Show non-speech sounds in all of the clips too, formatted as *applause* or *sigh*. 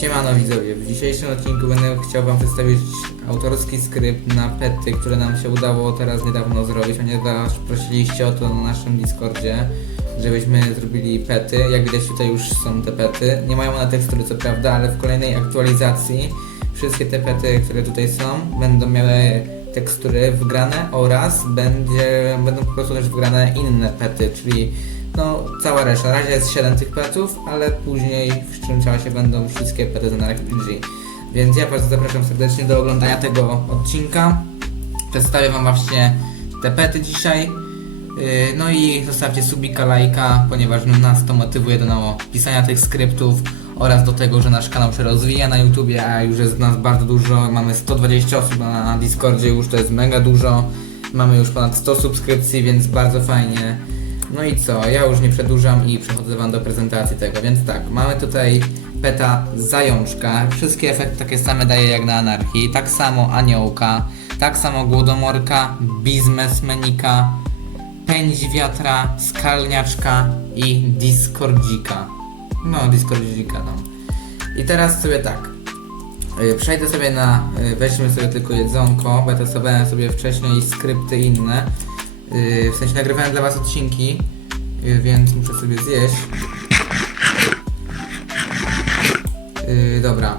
Siemano widzowie, w dzisiejszym odcinku będę chciał wam przedstawić autorski skrypt na pety, które nam się udało teraz niedawno zrobić, ponieważ prosiliście o to na naszym Discordzie, żebyśmy zrobili pety. Jak widać tutaj już są te pety. Nie mają one tekstury co prawda, ale w kolejnej aktualizacji wszystkie te pety, które tutaj są, będą miały tekstury wgrane oraz będzie, będą po prostu też wgrane inne pety, czyli no cała reszta. Na razie jest 7 tych petów, ale później w czym czasie będą wszystkie pety z RPG. Więc ja was zapraszam serdecznie do oglądania tego odcinka. Przedstawię wam właśnie te pety dzisiaj. Yy, No i zostawcie subika, lajka, ponieważ nas to motywuje do no, pisania tych skryptów oraz do tego, że nasz kanał się rozwija na YouTubie, a już jest nas bardzo dużo. Mamy 120 osób na Discordzie, już to jest mega dużo. Mamy już ponad 100 subskrypcji, więc bardzo fajnie. No i co, ja już nie przedłużam i przechodzę wam do prezentacji tego, więc tak, mamy tutaj peta zajączka, wszystkie efekty takie same daje jak na anarchii, tak samo aniołka, tak samo głodomorka, biznesmenika, pędź wiatra, skalniaczka i discordzika. No, discordzika, no. I teraz sobie tak, y, przejdę sobie na, y, weźmy sobie tylko jedzonko, bo testowałem sobie wcześniej skrypty inne, Yy, w sensie nagrywałem dla was odcinki, yy, więc muszę sobie zjeść. Yy, dobra.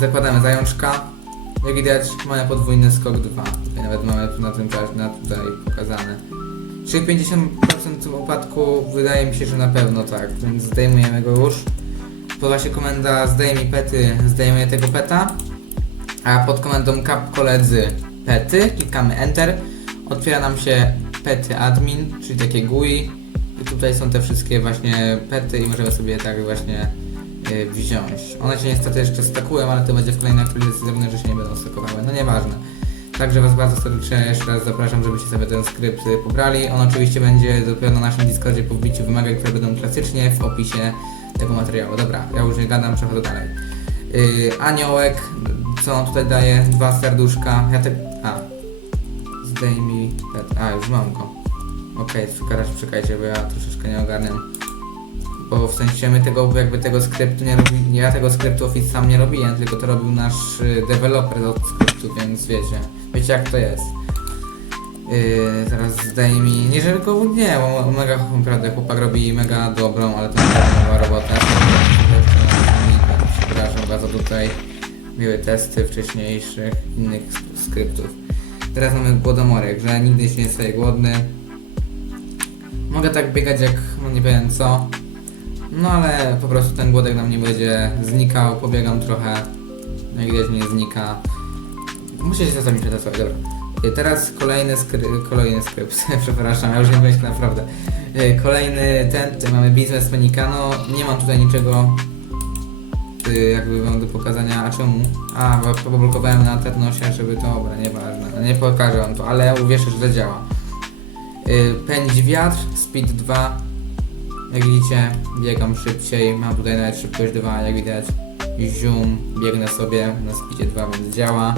Zakładamy zajączka. Jak widać mamy podwójny skok 2. Tutaj nawet mamy na tym na tutaj pokazane. Czyli 50% upadku wydaje mi się, że na pewno tak, więc zdejmujemy go już. Podała się komenda zdejmij pety, zdejmuję tego peta. A pod komendą cap koledzy pety, klikamy enter. Otwiera nam się pety admin, czyli takie GUI. I tutaj są te wszystkie właśnie pety i możemy sobie tak właśnie y, wziąć. One się niestety jeszcze stakują, ale to będzie w kolejnej aktualizacji zrobione, że się nie będą stakowały. No nieważne. Także Was bardzo serdecznie jeszcze raz zapraszam, żebyście sobie ten skrypt y, pobrali. On oczywiście będzie dopiero na naszym Discordzie po wbiciu wymagań, które będą klasycznie w opisie tego materiału. Dobra, ja już nie gadam, przechodzę dalej. Yy, aniołek, co on tutaj daje? Dwa serduszka. Ja te... A, Zdejmij. A, już mam go. Okej, okay, teraz czekajcie, bo ja troszeczkę nie ogarniam. Bo w sensie my tego jakby tego skryptu nie robi, nie ja tego skryptu Office sam nie robiłem, tylko to robił nasz y, deweloper do skryptu, więc wiecie. Wiecie jak to jest. Yy, teraz zdejmij. Nie żeby go nie, bo mega naprawdę chłopak robi mega dobrą, ale to nie nowa robota. Przepraszam bardzo tutaj. Były testy wcześniejszych innych sk- skryptów. Teraz mamy głodomorek, że nigdy się nie staje głodny. Mogę tak biegać jak, no nie wiem co. No ale po prostu ten głodek nam nie będzie znikał, pobiegam trochę. No i widać nie znika. Muszę się czasami przetestować, dobra. Y, Teraz kolejny, skry, kolejny skrypt, *laughs* przepraszam, ja już nie myślę naprawdę. Y, Kolejny ten, mamy biznes Menikano. Nie mam tutaj niczego jakby wam do pokazania, a czemu? A, bo poblokowałem na Ternosie, żeby to, dobra, nieważne, no nie pokażę wam to, ale uwierzę, że działa. Y, Pędź wiatr, speed 2, jak widzicie, biegam szybciej, mam tutaj nawet szybkość 2, jak widać. Zoom, biegnę sobie na speedzie 2, więc działa.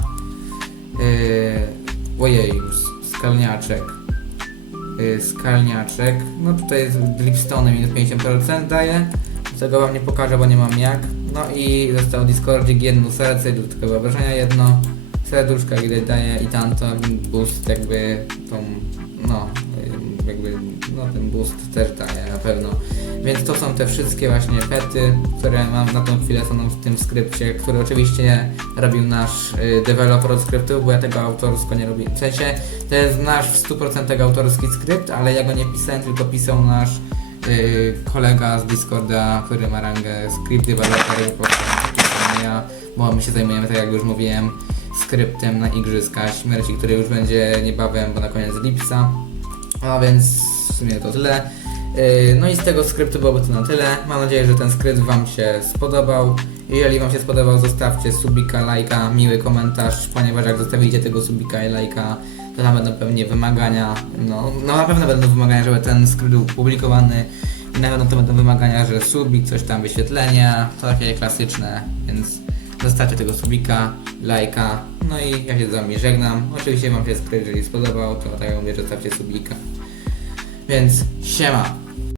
Yy, ojej, skalniaczek. Yy, skalniaczek. No tutaj jest dripstone minus 50% daje. Tego wam nie pokażę, bo nie mam jak. No i został Discordzik, jedno serce, dodatkowe wrażenia jedno. Serduszka widać daje i tamto boost jakby tą, no, jakby, no ten boost też daje na pewno. Więc to są te wszystkie właśnie pety, które mam na tą chwilę są w tym skrypcie, który oczywiście robił nasz y, deweloper od skryptu, bo ja tego autorsko nie robię. W sensie to jest nasz w 100% autorski skrypt, ale ja go nie pisałem, tylko pisał nasz kolega z Discorda, który ma rangę script developer, bo my się zajmujemy, tak jak już mówiłem, skryptem na Igrzyska Śmierci, który już będzie niebawem, bo na koniec lipca. A więc w sumie to tyle. Yy, No i z tego skryptu byłoby to na tyle. Mam nadzieję, że ten skrypt Wam się spodobał. Jeżeli Wam się spodobał, zostawcie subika, lajka, miły komentarz, ponieważ jak zostawicie tego subika i lajka, tam będą pewnie wymagania. No, no na pewno będą wymagania, żeby ten skrypt był publikowany. I na pewno to będą wymagania, że subik, coś tam wyświetlenia, to takie klasyczne, więc zostawcie tego subika, lajka. No i ja się z Wami żegnam. Oczywiście Wam się skrypt, jeżeli spodobał, to tak jak mówię, zostawcie subika. Więc siema.